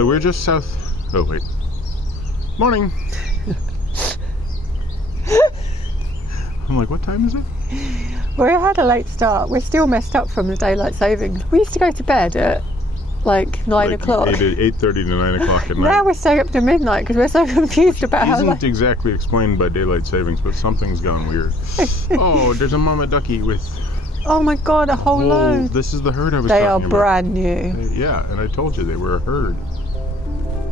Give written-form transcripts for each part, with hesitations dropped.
So we're just south. Oh wait. Morning. I'm like, what time is it? We had a late start. We're still messed up from the daylight savings. We used to go to bed at like 9 o'clock. 8:30 to 9 o'clock at night. Now we're staying up to midnight because we're so confused about how. Isn't exactly explained by daylight savings, but something's gone weird. Oh, there's a mama ducky with. Oh my god, a whole load. This is the herd I was They talking are about. brand new. Yeah, and I told you they were a herd.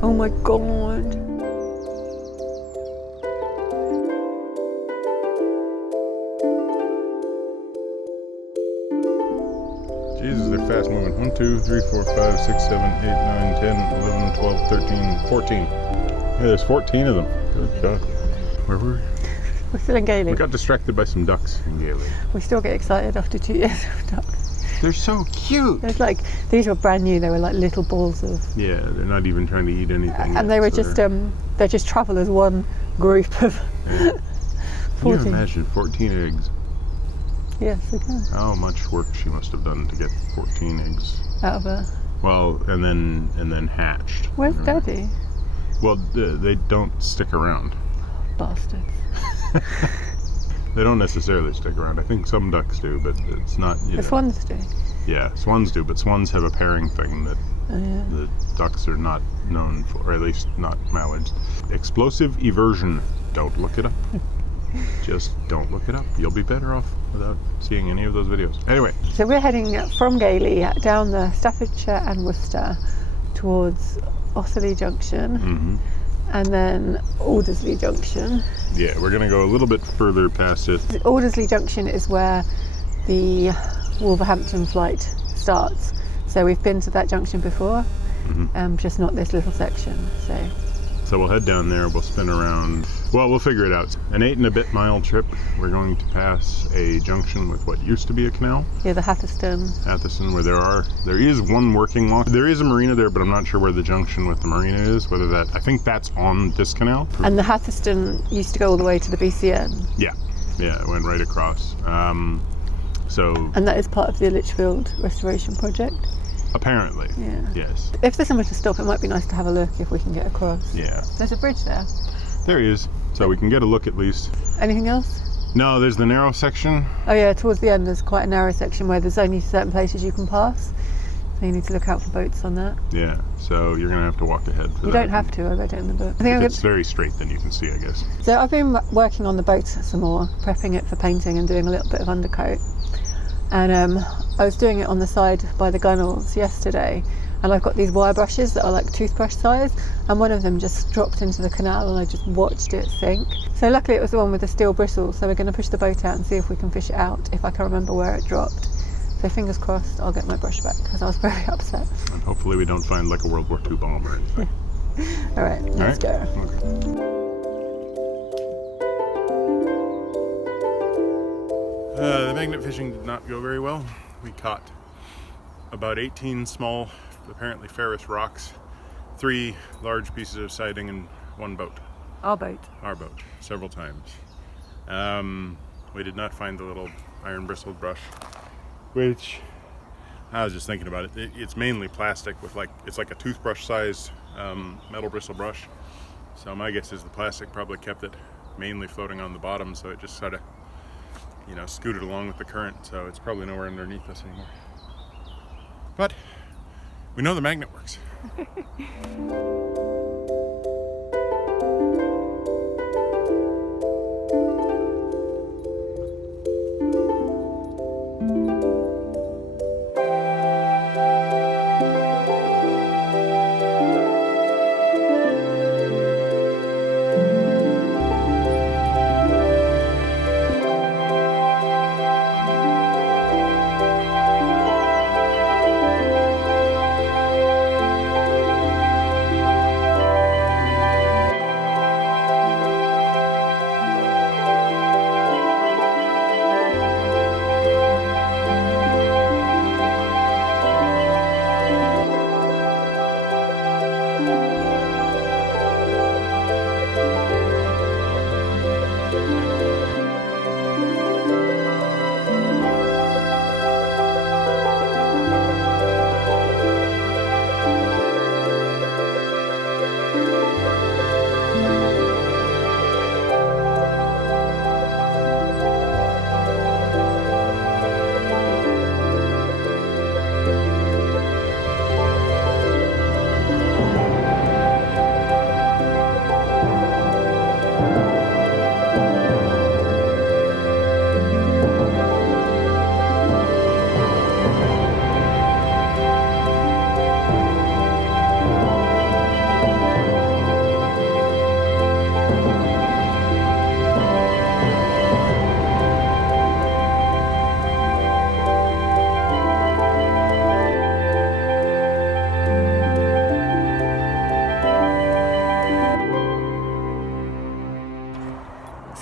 Oh my god. Jesus, they're fast moving. 1, 2, 3, 4, 5, 6, 7, 8, 9, 10, 11, 12, 13, 14. Yeah, there's 14 of them. Good God. Where were we? We're still in Gailey. We got distracted by some ducks in Gailey. We still get excited after 2 years of ducks. They're so cute. There's like, these were brand new. They were like little balls of. Yeah, they're not even trying to eat anything. And they were just they just travel as one group of. Yeah. 14. Can you imagine 14 eggs? Yes, I can. How much work she must have done to get 14 eggs. Out of a. Well, and then hatched. Where's Daddy? Well, they don't stick around. Bastards. They don't necessarily stick around. I think some ducks do, but it's not. The swans do. Yeah, swans do, but swans have a pairing thing that the ducks are not known for, or at least not mallards. Explosive eversion. Don't look it up. Just don't look it up. You'll be better off without seeing any of those videos. Anyway. So we're heading from Gailey down the Staffordshire and Worcestershire towards Atherley Junction and then Aldersley Junction. Yeah, we're going to go a little bit further past it. Aldersley Junction is where the Wolverhampton flight starts. So we've been to that junction before, just not this little section. So we'll head down there, we'll spin around. Well, we'll figure it out. An 8 and a bit mile trip. We're going to pass a junction with what used to be a canal. Yeah, the Atherley, where there is one working lock. There is a marina there, but I'm not sure where the junction with the marina is. I think that's on this canal. And the Atherley used to go all the way to the BCN. Yeah, it went right across. And that is part of the Lichfield restoration project. Apparently, yeah. Yes. If there's somewhere to stop, it might be nice to have a look if we can get across. Yeah. There's a bridge there. There he is, so we can get a look at least. Anything else? No, there's the narrow section. Oh yeah, towards the end there's quite a narrow section where there's only certain places you can pass. So you need to look out for boats on that. Yeah, so you're going to have to walk ahead for that. You don't have to, I read it in the book. If it's very straight, then you can see, I guess. So I've been working on the boat some more, prepping it for painting and doing a little bit of undercoat. And I was doing it on the side by the gunnels yesterday, and I've got these wire brushes that are like toothbrush size, and one of them just dropped into the canal and I just watched it sink. So luckily it was the one with the steel bristles, so we're going to push the boat out and see if we can fish it out, if I can remember where it dropped. So fingers crossed I'll get my brush back, because I was very upset. And hopefully we don't find like a World War II bomb or anything. Alright, let's go. Okay. The magnet fishing did not go very well. We caught about 18 small, apparently ferrous rocks, 3 large pieces of siding, and 1 boat. Our boat. Our boat, several times. We did not find the little iron bristled brush, which I was just thinking about it. It's mainly plastic with it's like a toothbrush sized metal bristle brush. So my guess is the plastic probably kept it mainly floating on the bottom, so it just sort of scooted along with the current, so it's probably nowhere underneath us anymore. But we know the magnet works.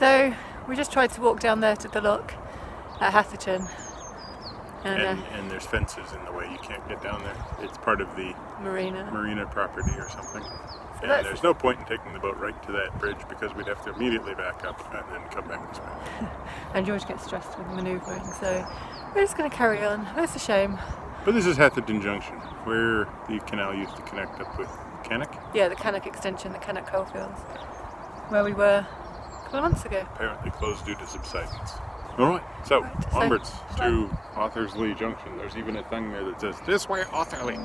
So we just tried to walk down there to the lock at Hatherton. And there's fences in the way. You can't get down there. It's part of the marina property or something. And there's no point in taking the boat right to that bridge because we'd have to immediately back up and then come back this way. And George gets stressed with manoeuvring, so we're just going to carry on. It's a shame. But this is Atherley Junction, where the canal used to connect up with Canal. Yeah, the Canal extension, the Canal coalfields, where we were a couple of months ago. Apparently closed due to subsidence. Alright, so onwards to Atherley Junction. There's even a thing there that says, "This way, Atherley."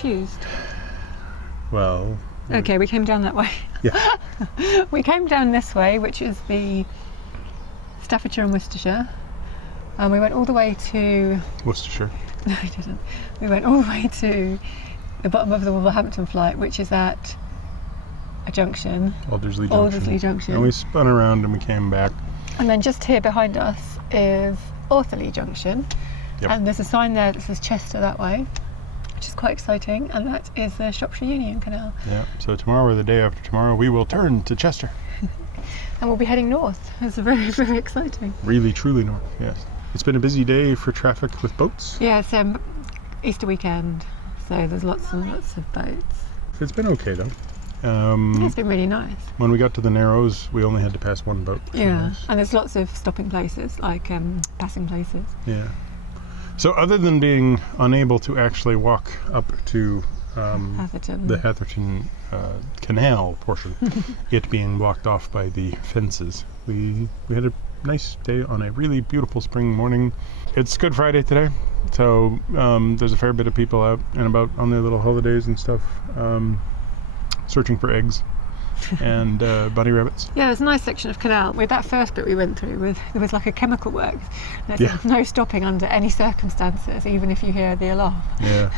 confused. Well... Okay, we came down that way. Yeah. We came down this way, which is the Staffordshire and Worcestershire. And we went all the way to... Worcestershire. No, we didn't. We went all the way to the bottom of the Wolverhampton flight, which is at a junction. Aldersley Junction. And we spun around and we came back. And then just here behind us is Atherley Junction. Yep. And there's a sign there that says Chester that way, which is quite exciting. And that is the Shropshire Union Canal. Yeah, so tomorrow or the day after tomorrow, we will turn to Chester. And we'll be heading north. It's very, very exciting. Really, truly north, yes. It's been a busy day for traffic with boats. Yeah, it's Easter weekend. so there's lots and lots of boats. It's been okay though. It's been really nice. When we got to the Narrows, we only had to pass one boat. Yeah, Nice. and there's lots of stopping places, like passing places. Yeah. So other than being unable to actually walk up to Atherton. the Atherton Canal portion, it being blocked off by the fences, we had a nice day on a really beautiful spring morning. It's Good Friday today, so there's a fair bit of people out and about on their little holidays and stuff, searching for eggs and bunny rabbits. Yeah, there's a nice section of canal. With that first bit we went through, there was like a chemical works. There's Yeah. no stopping under any circumstances, even if you hear the alarm. Yeah.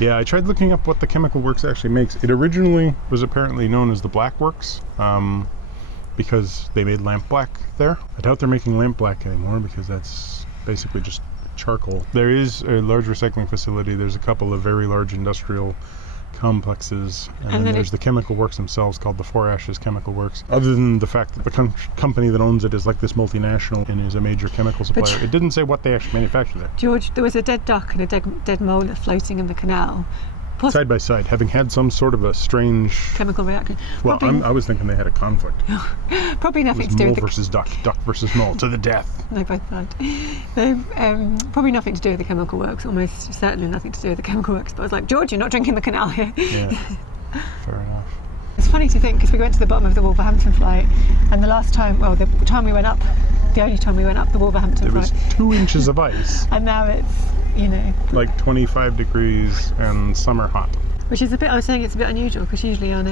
Yeah, I tried looking up what the chemical works actually makes. It originally was apparently known as the Black Works, because they made lamp black there. I doubt they're making lamp black anymore because that's basically just charcoal. There is a large recycling facility. There's a couple of very large industrial complexes, and then there's the chemical works themselves called the Four Ashes Chemical Works. Other than the fact that the company that owns it is like this multinational and is a major chemical supplier, it didn't say what they actually manufacture there. George, there was a dead duck and a dead molar floating in the canal. Side by side, having had some sort of a strange chemical reaction. Well, I was thinking they had a conflict. Probably nothing to it was do mole with versus duck versus mole, to the death. They both died. They've probably nothing to do with the chemical works, almost certainly nothing to do with the chemical works. But I was like, George, you're not drinking the canal here. Yeah, fair enough. It's funny to think, because we went to the bottom of the Wolverhampton flight, and the time we went up, the only time we went up the Wolverhampton flight, There was 2 inches of ice. And now it's, like 25 degrees and summer hot. Which is I was saying it's a bit unusual, because usually on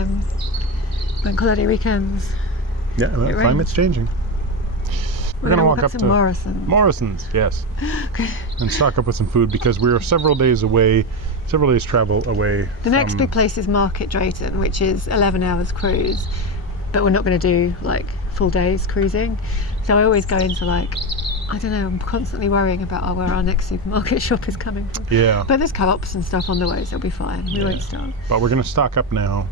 bank holiday weekends, Yeah, well, climate's changing. We're gonna walk up to Morrison's, yes, and stock up with some food because we're several days travel away. The next big place is Market Drayton, which is 11 hours cruise, but we're not going to do like full days cruising. So I always go into I don't know, I'm constantly worrying about where our next supermarket shop is coming from. Yeah. But there's co-ops and stuff on the way, so it'll be fine. We won't stop. But we're going to stock up now,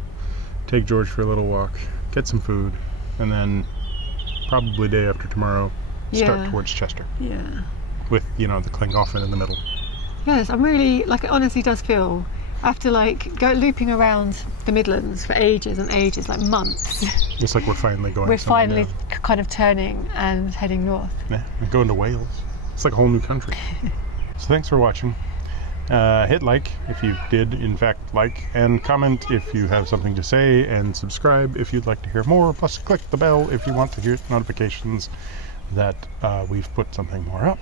take George for a little walk, get some food, and then probably day after tomorrow, start towards Chester. Yeah. With, the Clingoffin in the middle. Yes, I'm really, it honestly does feel, after go looping around the Midlands for ages and ages, months. It's like we're finally going. We're finally kind of turning and heading north. Yeah, and going to Wales. It's like a whole new country. So thanks for watching. Hit like if you did in fact like, and comment if you have something to say, and subscribe if you'd like to hear more. Plus click the bell if you want to hear notifications that we've put something more up.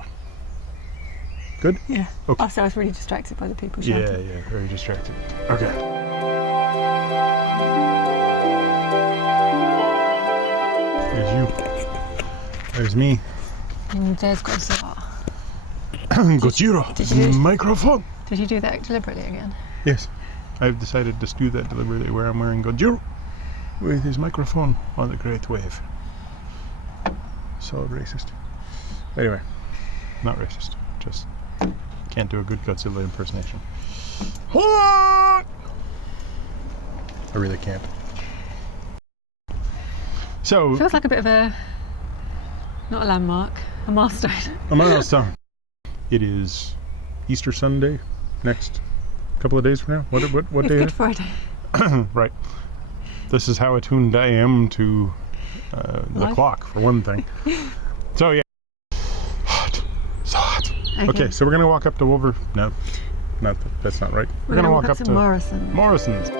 Good? Yeah. Okay. Also, I was really distracted by the people shouting. Yeah, very distracted. Okay. There's you. There's me. And there's Godzilla. Gojiro. Did you- Microphone. Did you do that deliberately again? Yes. I've decided to do that deliberately where I'm wearing Gojiro with his microphone on the Great Wave. So racist. Anyway, not racist. Just can't do a good Godzilla impersonation. I really can't. So Feels like a bit of a, not a landmark, a milestone. a milestone. It is Easter Sunday, next couple of days from now. What It's day Good is Friday. it? Right. This is how attuned I am to the Life. clock, for one thing. So yeah. Hot. So hot. Okay, so we're gonna walk up to No, that's not right. We're gonna walk up to Morrison's. Morrison's.